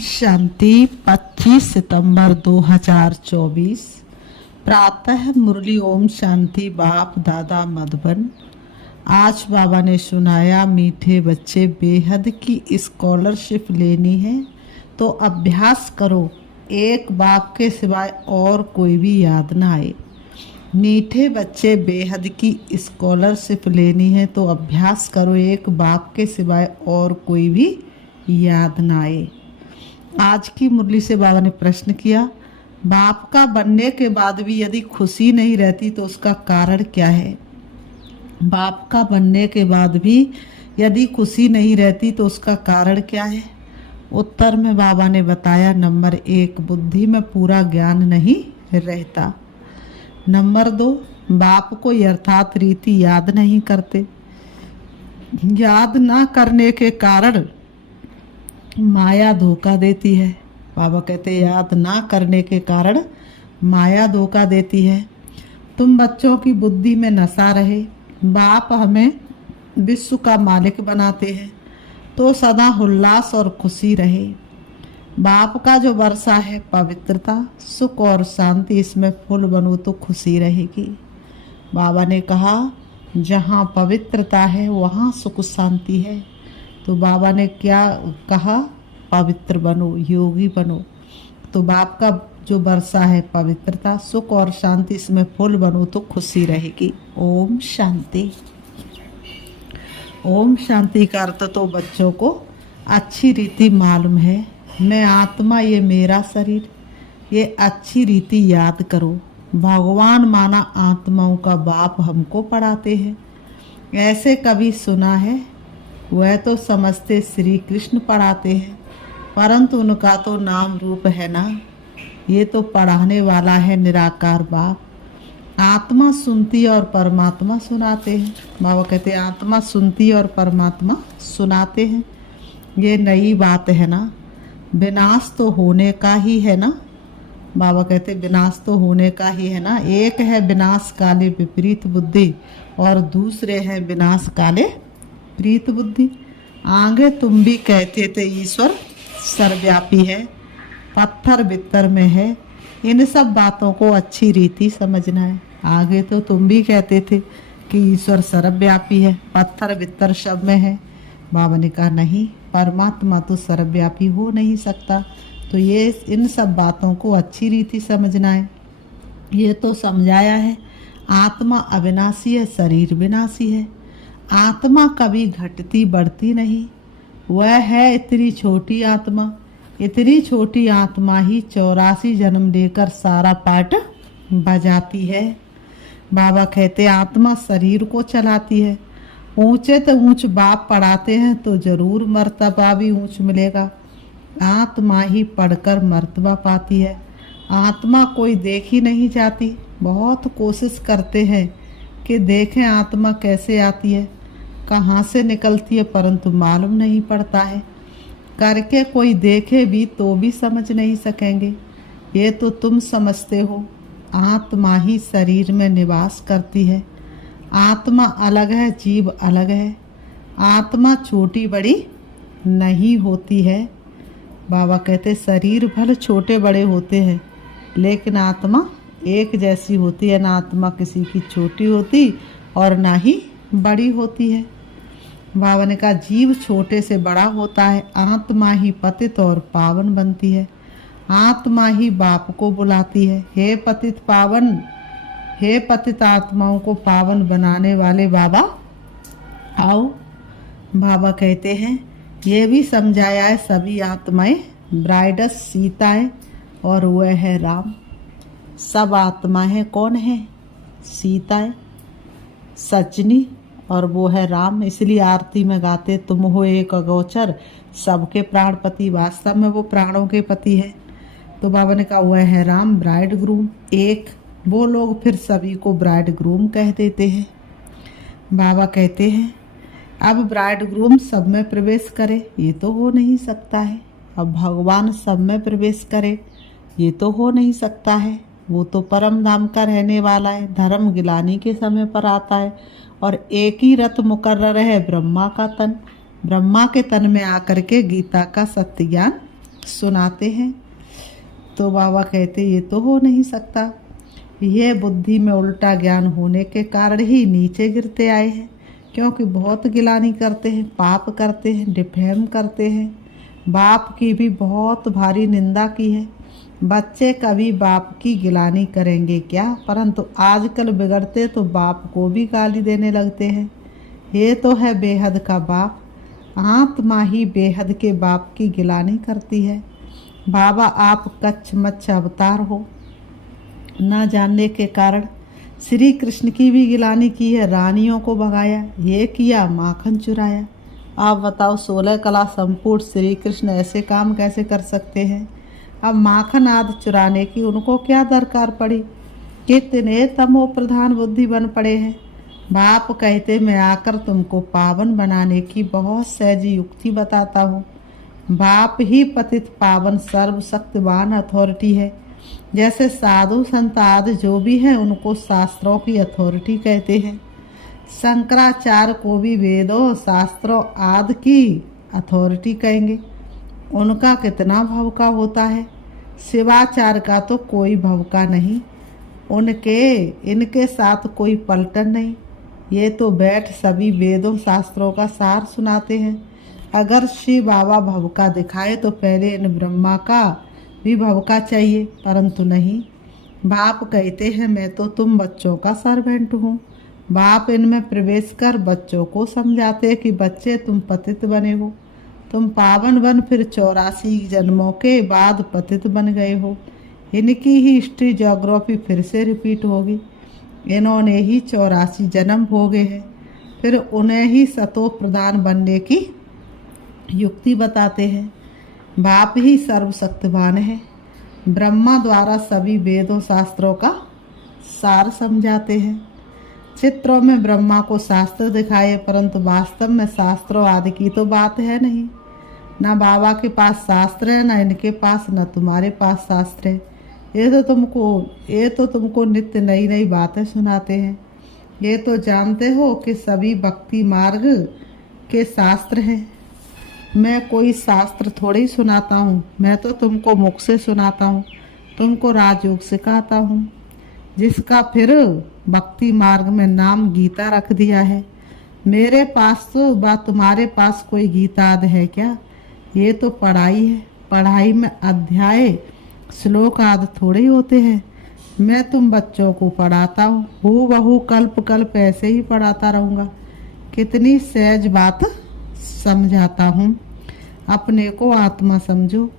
शांति 25 सितंबर 2024 प्रातः मुरली ओम शांति बाप दादा मधुबन। आज बाबा ने सुनाया, मीठे बच्चे बेहद की स्कॉलरशिप लेनी है तो अभ्यास करो, एक बाप के सिवाय और कोई भी याद ना आए। मीठे बच्चे बेहद की स्कॉलरशिप लेनी है तो अभ्यास करो, एक बाप के सिवाय और कोई भी याद ना आए। आज की मुरली से बाबा ने प्रश्न किया, बाप का बनने के बाद भी यदि खुशी नहीं रहती तो उसका कारण क्या है? बाप का बनने के बाद भी यदि खुशी नहीं रहती तो उसका कारण क्या है? उत्तर में बाबा ने बताया, नंबर 1, बुद्धि में पूरा ज्ञान नहीं रहता। नंबर 2, बाप को यथार्थ रीति याद नहीं करते। याद ना करने के कारण माया धोखा देती है। बाबा कहते याद ना करने के कारण माया धोखा देती है। तुम बच्चों की बुद्धि में नशा रहे, बाप हमें विश्व का मालिक बनाते हैं तो सदा उल्लास और खुशी रहे। बाप का जो वर्षा है पवित्रता, सुख और शांति, इसमें फुल बनो तो खुशी रहेगी। बाबा ने कहा जहाँ पवित्रता है वहाँ सुख शांति है। तो बाबा ने क्या कहा? पवित्र बनो, योगी बनो। तो बाप का जो वर्षा है पवित्रता, सुख और शांति, इसमें फुल बनो तो खुशी रहेगी। ओम शांति। ओम शांति का अर्थ तो बच्चों को अच्छी रीति मालूम है। मैं आत्मा, ये मेरा शरीर, ये अच्छी रीति याद करो। भगवान माना आत्माओं का बाप हमको पढ़ाते हैं। ऐसे कभी सुना है? वह तो समझते श्री कृष्ण पढ़ाते हैं, परंतु उनका तो नाम रूप है ना। ये तो पढ़ाने वाला है निराकार बाप। आत्मा सुनती और परमात्मा सुनाते हैं। बाबा कहते हैं आत्मा सुनती और परमात्मा सुनाते हैं। ये नई बात है ना। विनाश तो होने का ही है ना। बाबा कहते विनाश तो होने का ही है ना। एक है विनाश काले विपरीत बुद्धि और दूसरे हैं विनाश काले प्रीत बुद्धि। आगे तुम भी कहते थे ईश्वर सर्वव्यापी है, पत्थर बित्तर में है। इन सब बातों को अच्छी रीति समझना है। आगे तो तुम भी कहते थे कि ईश्वर सर्वव्यापी है, पत्थर बित्तर सब में है। बाबा ने कहा नहीं, परमात्मा तो सर्वव्यापी हो नहीं सकता। तो ये इन सब बातों को अच्छी रीति समझना है। ये तो समझाया है आत्मा अविनाशी है, शरीर विनाशी है। आत्मा कभी घटती बढ़ती नहीं। वह है इतनी छोटी आत्मा। इतनी छोटी आत्मा ही 84 जन्म लेकर सारा पाठ बजाती है। बाबा कहते आत्मा शरीर को चलाती है। ऊंचे तो ऊंच बाप पढ़ाते हैं तो जरूर मर्तबा भी ऊंच मिलेगा। आत्मा ही पढ़कर मर्तबा पाती है। आत्मा कोई देखी नहीं जाती। बहुत कोशिश करते हैं कि देखें आत्मा कैसे आती है, कहाँ से निकलती है, परंतु मालूम नहीं पड़ता है। करके कोई देखे भी तो भी समझ नहीं सकेंगे। ये तो तुम समझते हो। आत्मा ही शरीर में निवास करती है। आत्मा अलग है, जीव अलग है। आत्मा छोटी बड़ी नहीं होती है। बाबा कहते शरीर भले छोटे बड़े होते हैं लेकिन आत्मा एक जैसी होती है। ना आत्मा किसी की छोटी होती और ना ही बड़ी होती है। बाबा ने कहा जीव छोटे से बड़ा होता है, आत्मा ही पतित और पावन बनती है। आत्मा ही बाप को बुलाती है, हे पतित पावन, हे पतित आत्माओं को पावन बनाने वाले बाबा आओ। बाबा कहते हैं ये भी समझाया है सभी आत्माएं ब्राइडस सीताएं और वह है राम। सब आत्माएं कौन है? सीताएं, सजनी और वो है राम। इसलिए आरती में गाते तुम हो एक अगोचर सबके प्राणपति। वास्तव में वो प्राणों के पति है। तो बाबा ने कहा वह है राम, ब्राइड ग्रूम एक। वो लोग फिर सभी को ब्राइड ग्रूम कह देते हैं। बाबा कहते हैं अब ब्राइड ग्रूम सब में प्रवेश करे, ये तो हो नहीं सकता है। अब भगवान सब में प्रवेश करे, ये तो हो नहीं सकता है। वो तो परम धाम का रहने वाला है, धर्म गिलानी के समय पर आता है। और एक ही रथ मुकर्रर है ब्रह्मा का तन। ब्रह्मा के तन में आकर के गीता का सत्य ज्ञान सुनाते हैं। तो बाबा कहते ये तो हो नहीं सकता, यह बुद्धि में उल्टा ज्ञान होने के कारण ही नीचे गिरते आए हैं, क्योंकि बहुत गिलानी करते हैं, पाप करते हैं, डिफेम करते हैं, बाप की भी बहुत भारी निंदा की है। बच्चे कभी बाप की गिलानी करेंगे क्या, परंतु आजकल बिगड़ते तो बाप को भी गाली देने लगते हैं। ये तो है बेहद का बाप, आत्मा ही बेहद के बाप की गिलानी करती है। बाबा आप कच्छ मच्छ अवतार हो, ना जानने के कारण श्री कृष्ण की भी गिलानी की है, रानियों को भगाया, ये किया, माखन चुराया। आप बताओ 16 कला संपूर्ण श्री कृष्ण ऐसे काम कैसे कर सकते हैं। अब माखन आदि चुराने की उनको क्या दरकार पड़ी, कितने तमो प्रधान बुद्धि बन पड़े हैं। बाप कहते मैं आकर तुमको पावन बनाने की बहुत सहज युक्ति बताता हूँ। बाप ही पतित पावन सर्वशक्तिवान अथॉरिटी है। जैसे साधु संत आदि जो भी हैं उनको शास्त्रों की अथॉरिटी कहते हैं, शंकराचार्य को भी वेदों शास्त्रों आदि की अथॉरिटी कहेंगे। उनका कितना भवका होता है, शिवाचार्य का तो कोई भवका नहीं, इनके साथ कोई पलटन नहीं। ये तो बैठ सभी वेदों शास्त्रों का सार सुनाते हैं। अगर शिव बाबा भवका दिखाए तो पहले इन ब्रह्मा का भी भवका चाहिए, परंतु नहीं। बाप कहते हैं मैं तो तुम बच्चों का सर्वेंट हूँ। बाप इनमें प्रवेश कर बच्चों को समझाते कि बच्चे तुम पतित बने हो, तुम पावन बन फिर 84 जन्मों के बाद पतित बन गए हो। इनकी ही हिस्ट्री ज्योग्राफी फिर से रिपीट होगी। इन्होंने ही 84 जन्म भोगे हैं, फिर उन्हें ही सतो प्रधान बनने की युक्ति बताते हैं। बाप ही सर्वशक्तिवान है, ब्रह्मा द्वारा सभी वेदों शास्त्रों का सार समझाते हैं। चित्रों में ब्रह्मा को शास्त्र दिखाए, परंतु वास्तव में शास्त्रों आदि की तो बात है नहीं। ना बाबा के पास शास्त्र है, ना इनके पास, ना तुम्हारे पास शास्त्र है। ये तो तुमको नित्य नई नई बातें सुनाते हैं। ये तो जानते हो कि सभी भक्ति मार्ग के शास्त्र हैं। मैं कोई शास्त्र थोड़ी सुनाता हूँ, मैं तो तुमको मुख से सुनाता हूँ, तुमको राजयोग सिखाता हूँ, जिसका फिर भक्ति मार्ग में नाम गीता रख दिया है। मेरे पास तो बात, तुम्हारे पास कोई गीता आदि है क्या। ये तो पढ़ाई है, पढ़ाई में अध्याय श्लोक आदि थोड़े होते हैं। मैं तुम बच्चों को पढ़ाता हूँ, हूबहू कल्प कल्प ऐसे ही पढ़ाता रहूँगा। कितनी सहज बात समझाता हूँ। अपने को आत्मा समझो।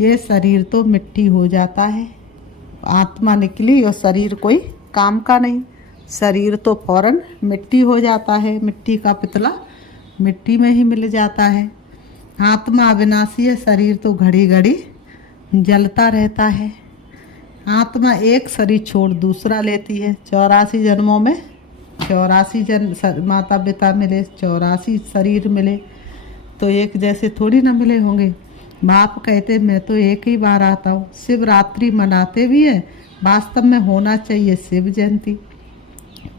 ये शरीर तो मिट्टी हो जाता है, आत्मा निकली और शरीर कोई काम का नहीं। शरीर तो फौरन मिट्टी हो जाता है, मिट्टी का पितला मिट्टी में ही मिल जाता है। आत्मा अविनाशी है, शरीर तो घड़ी घड़ी जलता रहता है। आत्मा एक शरीर छोड़ दूसरा लेती है। 84 जन्मों में 84 माता पिता मिले, 84 शरीर मिले, तो एक जैसे थोड़ी ना मिले होंगे। बाप कहते मैं तो एक ही बार आता हूँ। शिवरात्रि मनाते भी हैं, वास्तव में होना चाहिए शिव जयंती,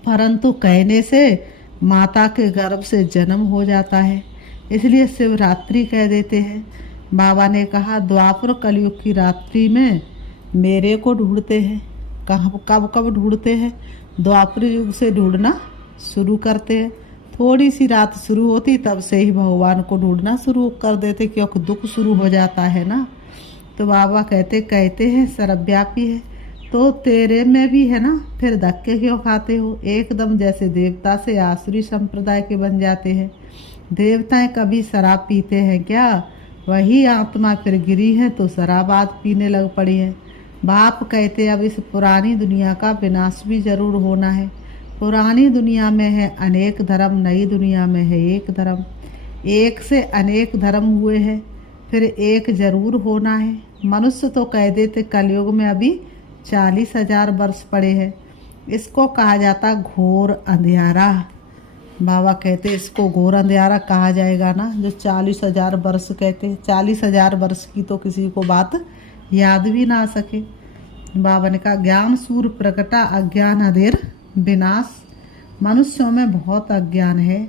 परंतु कहने से माता के गर्भ से जन्म हो जाता है, इसलिए शिवरात्रि कह देते हैं। बाबा ने कहा द्वापर कलयुग की रात्रि में मेरे को ढूंढते हैं। कब कब ढूंढते हैं, द्वापर युग से ढूंढना शुरू करते हैं। थोड़ी सी रात शुरू होती तब से ही भगवान को ढूंढना शुरू कर देते, क्योंकि दुख शुरू हो जाता है ना। तो बाबा कहते हैं सर्वव्यापी है, तो तेरे में भी है ना, फिर धक्के क्यों खाते हो। एकदम जैसे देवता से आसुरी संप्रदाय के बन जाते हैं। देवताएं कभी शराब पीते हैं क्या, वही आत्मा फिर गिरी है तो शराबाद पीने लग पड़ी है। बाप कहते अब इस पुरानी दुनिया का विनाश भी जरूर होना है। पुरानी दुनिया में है अनेक धर्म, नई दुनिया में है एक धर्म। एक से अनेक धर्म हुए हैं, फिर एक जरूर होना है। मनुष्य तो कह देते कलयुग में अभी 40,000 वर्ष पड़े हैं। इसको कहा जाता घोर अंधियारा। बाबा कहते इसको घोर अंधियारा कहा जाएगा ना, जो 40,000 वर्ष कहते। 40,000 वर्ष की तो किसी को बात याद भी ना आ सके। बाबा ने कहा ज्ञान सूर प्रकटा अज्ञान अधेर विनाश। मनुष्यों में बहुत अज्ञान है।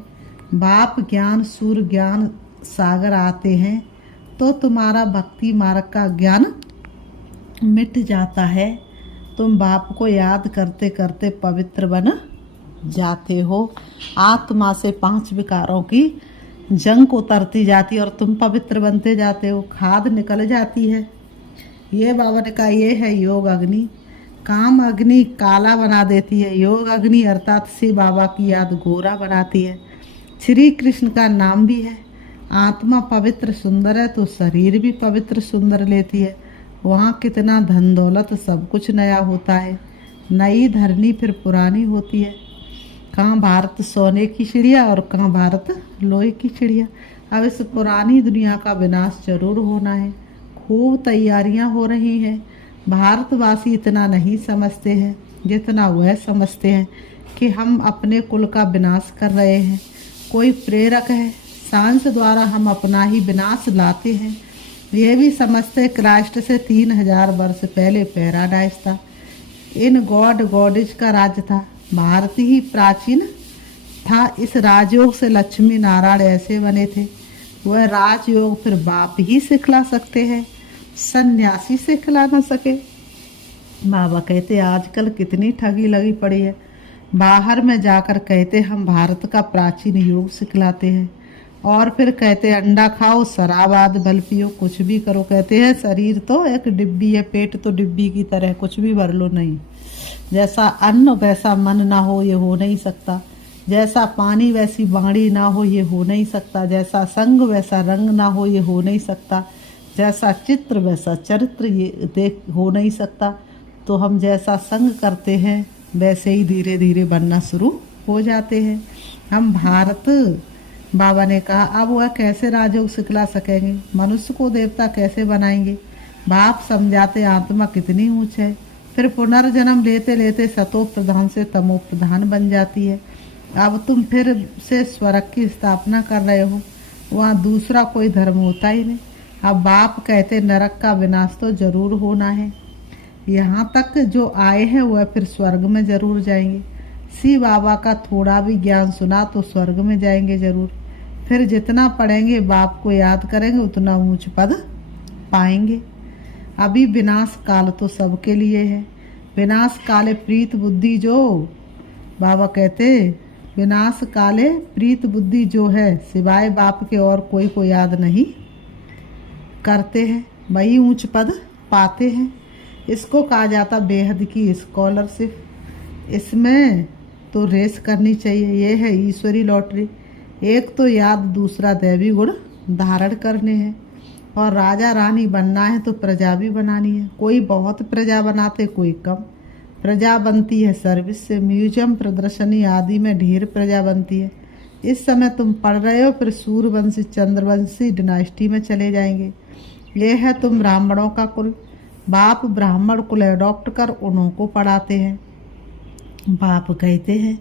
बाप ज्ञान सूर ज्ञान सागर आते हैं, तो तुम्हारा भक्ति मार्ग का ज्ञान मिट जाता है। तुम बाप को याद करते करते पवित्र बन जाते हो। आत्मा से 5 विकारों की जंग उतरती जाती है और तुम पवित्र बनते जाते हो, खाद निकल जाती है। ये बाबा ने कहा, ये है योग अग्नि। काम अग्नि काला बना देती है, योग अग्नि अर्थात शिव बाबा की याद गोरा बनाती है। श्री कृष्ण का नाम भी है। आत्मा पवित्र सुंदर है तो शरीर भी पवित्र सुंदर लेती है। वहाँ कितना धन दौलत सब कुछ नया होता है। नई धरनी फिर पुरानी होती है। कहाँ भारत सोने की चिड़िया और कहाँ भारत लोहे की चिड़िया। अब इस पुरानी दुनिया का विनाश जरूर होना है। खूब तैयारियां हो रही हैं। भारतवासी इतना नहीं समझते हैं जितना वह समझते हैं कि हम अपने कुल का विनाश कर रहे हैं। कोई प्रेरक है, साइंस द्वारा हम अपना ही विनाश लाते हैं। ये भी समझते क्राइस्ट से 3000 वर्ष पहले पैराडाइज था। इन गॉड गॉडेज का राज्य था। भारत ही प्राचीन था। इस राजयोग से लक्ष्मी नारायण ऐसे बने थे। वह राजयोग फिर बाप ही सिखला सकते हैं, सन्यासी सिखला ना सके। बाबा कहते आजकल कितनी ठगी लगी पड़ी है। बाहर में जाकर कहते हम भारत का प्राचीन योग सिखलाते हैं और फिर कहते अंडा खाओ, शराब आदि बल पियो, कुछ भी करो। कहते हैं शरीर तो एक डिब्बी है, पेट तो डिब्बी की तरह, कुछ भी भर लो नहीं। जैसा अन्न वैसा मन ना हो, ये हो नहीं सकता। जैसा पानी वैसी बाणी ना हो, ये हो नहीं सकता। जैसा संग वैसा रंग ना हो, ये हो नहीं सकता। जैसा चित्र वैसा चरित्र ये देख हो नहीं सकता। तो हम जैसा संग करते हैं वैसे ही धीरे धीरे बनना शुरू हो जाते हैं। हम भारत, बाबा ने कहा, अब वह कैसे राजयोग सिखला सकेंगे? मनुष्य को देवता कैसे बनाएंगे? बाप समझाते आत्मा कितनी ऊंच है। फिर पुनर्जन्म लेते लेते सतो प्रधान से तमो प्रधान बन जाती है। अब तुम फिर से स्वर्ग की स्थापना कर रहे हो। वहाँ दूसरा कोई धर्म होता ही नहीं। अब बाप कहते नरक का विनाश तो जरूर होना है। यहाँ तक जो आए हैं वह फिर स्वर्ग में जरूर जाएंगे। शिव बाबा का थोड़ा भी ज्ञान सुना तो स्वर्ग में जाएंगे जरूर। फिर जितना पढ़ेंगे, बाप को याद करेंगे, उतना ऊंच पद पाएंगे। अभी विनाश काल तो सबके लिए है। विनाश काले प्रीत बुद्धि जो, बाबा कहते विनाश काले प्रीत बुद्धि जो है, सिवाय बाप के और कोई को याद नहीं करते हैं, वही ऊंच पद पाते हैं। इसको कहा जाता बेहद की स्कॉलरशिप। इसमें तो रेस करनी चाहिए। ये है ईश्वरी लॉटरी। एक तो याद, दूसरा दैवी गुण धारण करने हैं। और राजा रानी बनना है तो प्रजा भी बनानी है। कोई बहुत प्रजा बनाते, कोई कम प्रजा बनती है सर्विस से। म्यूजियम प्रदर्शनी आदि में ढेर प्रजा बनती है। इस समय तुम पढ़ रहे हो, फिर सूर्यवंशी चंद्रवंशी डिनास्टी में चले जाएंगे। ये है तुम ब्राह्मणों का कुल। बाप ब्राह्मण कुल अडॉप्ट कर उन्हों को पढ़ाते हैं। बाप कहते हैं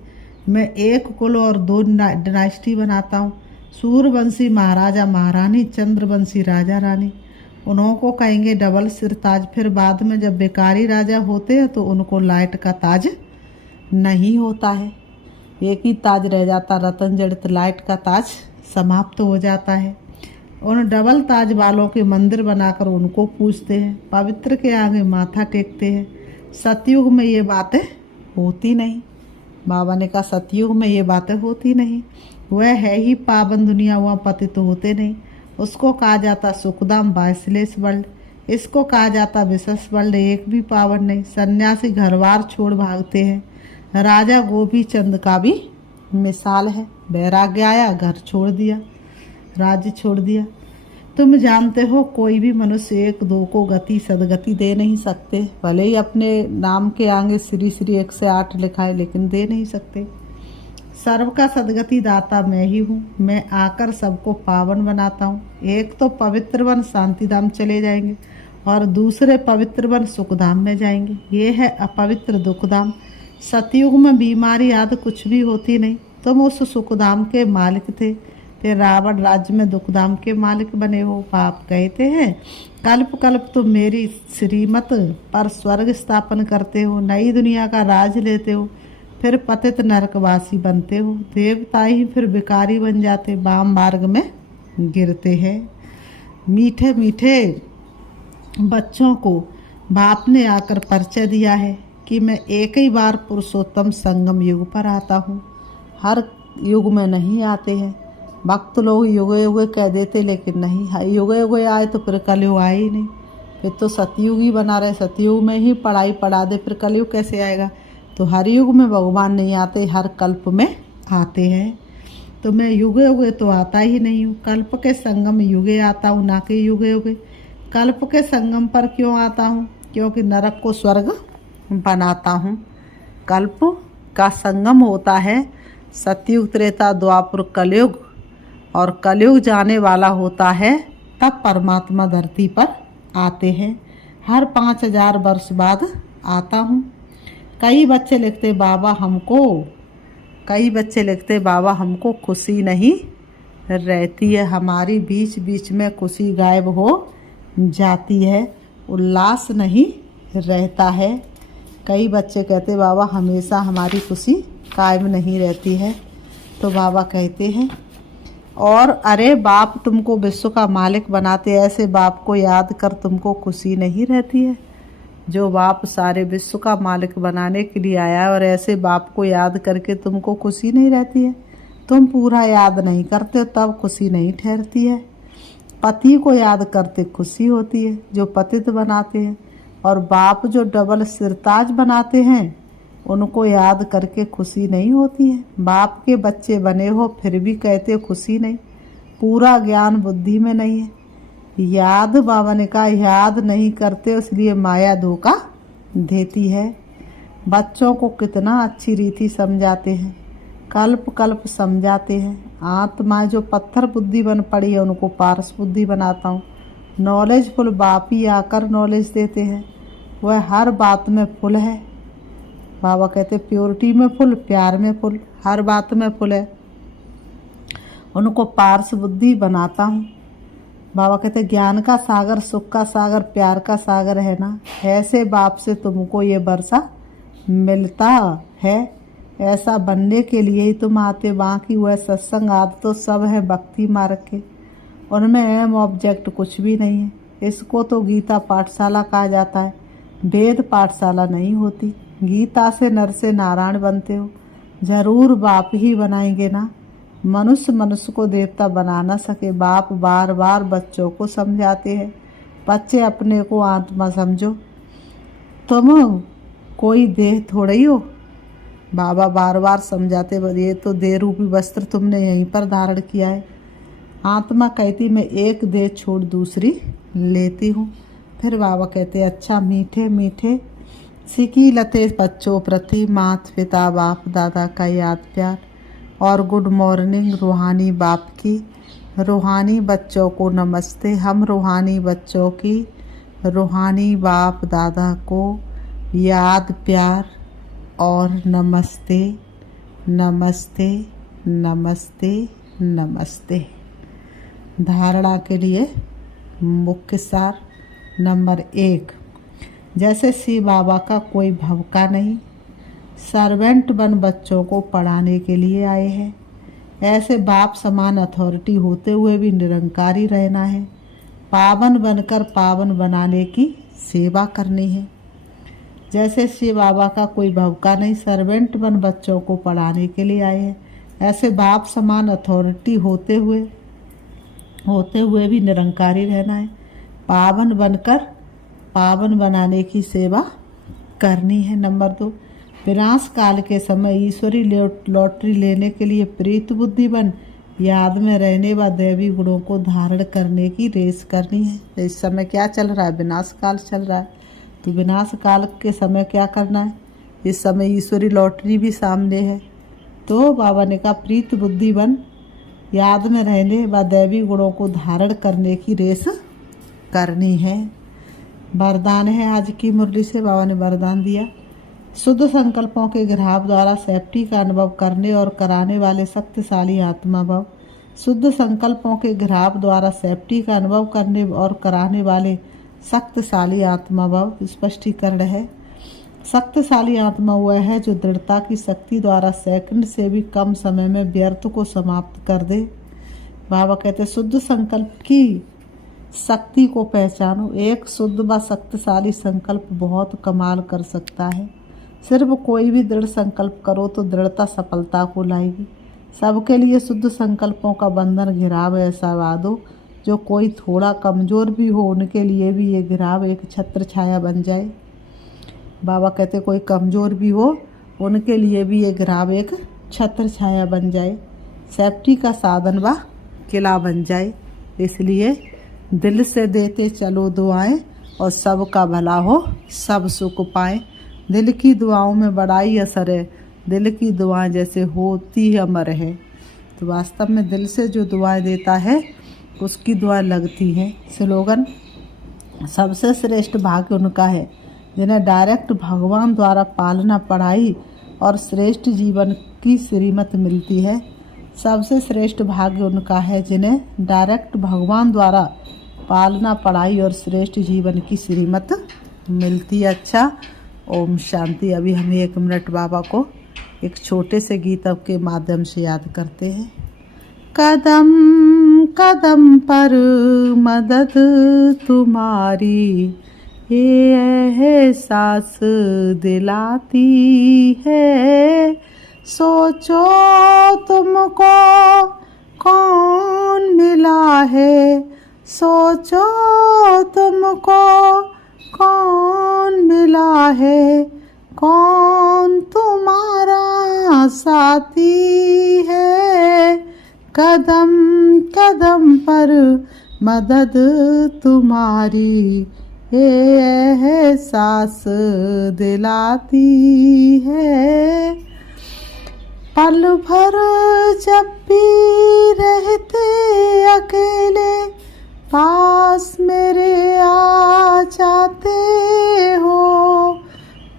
मैं एक कुल और 2 डिनास्टी बनाता हूँ। सूर्यवंशी महाराजा महारानी, चंद्रवंशी राजा रानी। उन्हों को कहेंगे डबल सिर ताज। फिर बाद में जब बेकारी राजा होते हैं तो उनको लाइट का ताज नहीं होता है, एक ही ताज रह जाता, रतन जड़ित लाइट का ताज समाप्त हो जाता है। उन डबल ताज वालों के मंदिर बनाकर उनको पूजते हैं, पवित्र के आगे माथा टेकते हैं। सतयुग में ये बातें होती नहीं। बाबा ने कहा सतयुग में ये बातें होती नहीं। वह है ही पावन दुनिया, वहाँ पतित तो होते नहीं। उसको कहा जाता सुखधाम बायसलेस वर्ल्ड। इसको कहा जाता विशेष वर्ल्ड, एक भी पावन नहीं। सन्यासी घरवार छोड़ भागते हैं। राजा गोपी चंद का भी मिसाल है। वैराग्य आया, घर छोड़ दिया, राज्य छोड़ दिया। तुम जानते हो कोई भी मनुष्य 1-2 को गति सदगति दे नहीं सकते। भले ही अपने नाम के आगे श्री श्री 1 से 8 लिखा है, लेकिन दे नहीं सकते। सर्व का सदगति दाता मैं ही हूँ। मैं आकर सबको पावन बनाता हूँ। एक तो पवित्र वन शांतिधाम चले जाएंगे और दूसरे पवित्र वन सुखधाम में जाएंगे। ये है अपवित्र दुखधाम। सतयुग में बीमारी आदि कुछ भी होती नहीं। तुम उस सुखधाम के मालिक थे, फिर रावण राज्य में दुखधाम के मालिक बने हो। बाप कहते हैं कल्प कल्प तुम मेरी श्रीमत पर स्वर्ग स्थापन करते हो, नई दुनिया का राज लेते हो, फिर पतित नरकवासी बनते हो। देवता ही फिर भिखारी बन जाते, वाम मार्ग में गिरते हैं। मीठे मीठे बच्चों को बाप ने आकर परिचय दिया है कि मैं एक ही बार पुरुषोत्तम संगम युग पर आता हूँ, हर युग में नहीं आते हैं। भक्त लोग युगे युगे कह देते, लेकिन नहीं, युगे युगे आए तो फिर कलयुग आए ही नहीं, फिर तो सतयुग ही बना रहे, सतयुग में ही पढ़ाई पढ़ा दे, फिर कलयुग कैसे आएगा। तो हर युग में भगवान नहीं आते, हर कल्प में आते हैं। तो मैं युगे युगे तो आता ही नहीं हूँ, कल्प के संगम युगे आता हूँ, ना कि युगे युगे। कल्प के संगम पर क्यों आता हूँ? क्योंकि नरक को स्वर्ग बनाता हूँ। कल्प का संगम होता है सतयुग, त्रेता, द्वापर, कलयुग, और कलयुग जाने वाला होता है तब परमात्मा धरती पर आते हैं। हर 5000 वर्ष बाद आता हूँ। कई बच्चे लिखते बाबा हमको खुशी नहीं रहती है, हमारी बीच बीच में खुशी गायब हो जाती है, उल्लास नहीं रहता है। कई बच्चे कहते बाबा हमेशा हमारी खुशी कायम नहीं रहती है। तो बाबा कहते हैं, और अरे बाप तुमको विश्व का मालिक बनाते, ऐसे बाप को याद कर तुमको खुशी नहीं रहती है। जो बाप सारे विश्व का मालिक बनाने के लिए आया है, और ऐसे बाप को याद करके तुमको खुशी नहीं रहती है। तुम पूरा याद नहीं करते तब खुशी नहीं ठहरती है। पति को याद करते खुशी होती है, जो पतित बनाते हैं, और बाप जो डबल सिरताज बनाते हैं उनको याद करके खुशी नहीं होती है। बाप के बच्चे बने हो फिर भी कहते खुशी नहीं, पूरा ज्ञान बुद्धि में नहीं है। याद, बाबा ने कहा याद नहीं करते, इसलिए माया धोखा देती है। बच्चों को कितना अच्छी रीति समझाते हैं, कल्प कल्प समझाते हैं। आत्मा जो पत्थर बुद्धि बन पड़ी है उनको पारस बुद्धि बनाता हूँ। नॉलेजफुल बाप ही आकर नॉलेज देते हैं, वह हर बात में फुल है। बाबा कहते प्योरिटी में फुल, प्यार में फुल, हर बात में फुल है, उनको पारस बुद्धि बनाता हूँ। बाबा कहते ज्ञान का सागर, सुख का सागर, प्यार का सागर है ना, ऐसे बाप से तुमको ये वर्षा मिलता है। ऐसा बनने के लिए ही तुम आते। बाकी वह सत्संग आदि तो सब है भक्ति मार्ग के, उनमें एम ऑब्जेक्ट कुछ भी नहीं है। इसको तो गीता पाठशाला कहा जाता है, वेद पाठशाला नहीं होती। गीता से नर से नारायण बनते हो, जरूर बाप ही बनाएंगे ना। मनुष्य को देवता बना ना सके। बाप बार बार बच्चों को समझाते हैं, बच्चे अपने को आत्मा समझो, तुम कोई देह थोड़े ही हो। बाबा बार बार समझाते, ये तो देह रूपी वस्त्र तुमने यहीं पर धारण किया है। आत्मा कहती मैं एक देह छोड़ दूसरी लेती हूँ। फिर बाबा कहते अच्छा मीठे मीठे सीखी लते बच्चों प्रति माता पिता बाप दादा का याद प्यार, और गुड मॉर्निंग रूहानी बाप की। रूहानी बच्चों को नमस्ते। हम रूहानी बच्चों की रूहानी बाप दादा को याद प्यार और नमस्ते नमस्ते नमस्ते नमस्ते। धारणा के लिए मुख्य सार नंबर 1, जैसे शिव बाबा का कोई भवका नहीं, सर्वेंट बन बच्चों को पढ़ाने के लिए आए हैं। ऐसे बाप समान अथॉरिटी होते हुए भी निरंकारी रहना है। पावन बनकर पावन बनाने की सेवा करनी है। जैसे शिव बाबा का कोई भवका नहीं, सर्वेंट बन बच्चों को पढ़ाने के लिए आए हैं। ऐसे बाप समान अथॉरिटी होते हुए भी निरंकारी रहना है। पावन बनकर पावन बनाने की सेवा करनी है। नंबर 2, विनाश काल के समय ईश्वरी लॉटरी लेने के लिए प्रीत बुद्धि बन याद में रहने व दैवी गुणों को धारण करने की रेस करनी है। इस समय क्या चल रहा है? विनाश काल चल रहा है, तो विनाश काल के समय क्या करना है? इस समय ईश्वरी लॉटरी भी सामने है। तो बाबा ने कहा प्रीत बुद्धि बन याद में रहने व दैवी गुणों को धारण करने की रेस करनी है। वरदान है आज की मुरली से बाबा ने वरदान दिया, शुद्ध संकल्पों के ग्राहक द्वारा सेफ्टी का अनुभव करने और कराने वाले शक्तिशाली आत्मा भाव। शुद्ध संकल्पों के ग्राहक द्वारा सेफ्टी का अनुभव करने और कराने वाले शक्तिशाली आत्मा भाव। स्पष्टीकरण है, शक्तिशाली आत्मा वह है जो दृढ़ता की शक्ति द्वारा सेकंड से भी कम समय में व्यर्थ को समाप्त कर दे। बाबा कहते शुद्ध संकल्प की शक्ति को पहचानो। एक शुद्ध व शक्तिशाली संकल्प बहुत कमाल कर सकता है। सिर्फ कोई भी दृढ़ संकल्प करो तो दृढ़ता सफलता को लाएगी। सबके लिए शुद्ध संकल्पों का बंधन घिराव ऐसा बांधो जो कोई थोड़ा कमज़ोर भी हो उनके लिए भी ये घिराव एक छत्र छाया बन जाए। बाबा कहते कोई कमज़ोर भी हो उनके लिए भी ये घिराव एक छत्र छाया बन जाए, सेफ्टी का साधन व किला बन जाए। इसलिए दिल से देते चलो दुआएं और सबका भला हो, सब सुख पाएं। दिल की दुआओं में बड़ा ही असर है। दिल की दुआएं जैसे होती है अमर है। तो वास्तव में दिल से जो दुआएं देता है उसकी दुआ लगती है। स्लोगन, सबसे श्रेष्ठ भाग्य उनका है जिन्हें डायरेक्ट भगवान द्वारा पालना पढ़ाई और श्रेष्ठ जीवन की श्रीमत मिलती है। सबसे श्रेष्ठ भाग्य उनका है जिन्हें डायरेक्ट भगवान द्वारा पालना पढ़ाई और श्रेष्ठ जीवन की श्रीमत मिलती है। अच्छा, ओम शांति। अभी हम 1 मिनट बाबा को एक छोटे से गीत के माध्यम से याद करते हैं। कदम कदम पर मदद तुम्हारी ये एहसास दिलाती है। सोचो तुमको कौन मिला है, सोचो तुमको कौन मिला है, कौन तुम्हारा साथी है। कदम कदम पर मदद तुम्हारी ये एहसास दिलाती है। पल भर जब भी रहते अकेले पास मेरे आ जाते हो।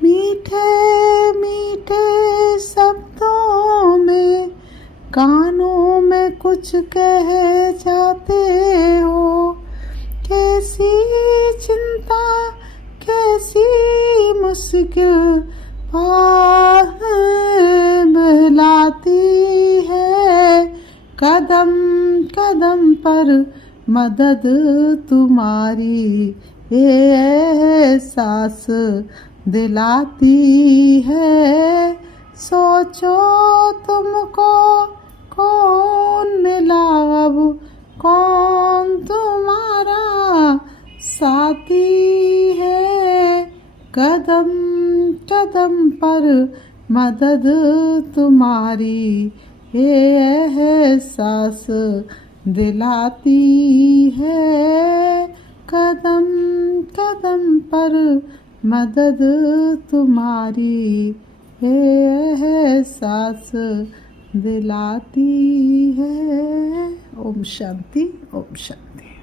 मीठे मीठे शब्दों में कानों में कुछ कह जाते हो। कैसी चिंता कैसी मुश्किल पार मिलाती है। कदम कदम पर मदद तुम्हारी ये एहसास दिलाती है। सोचो तुमको कौन मिला अब, कौन तुम्हारा साथी है। कदम कदम पर मदद तुम्हारी ये एहसास दिलाती है। कदम कदम पर मदद तुम्हारी ये एहसास दिलाती है। ओम शांति, ओम शांति।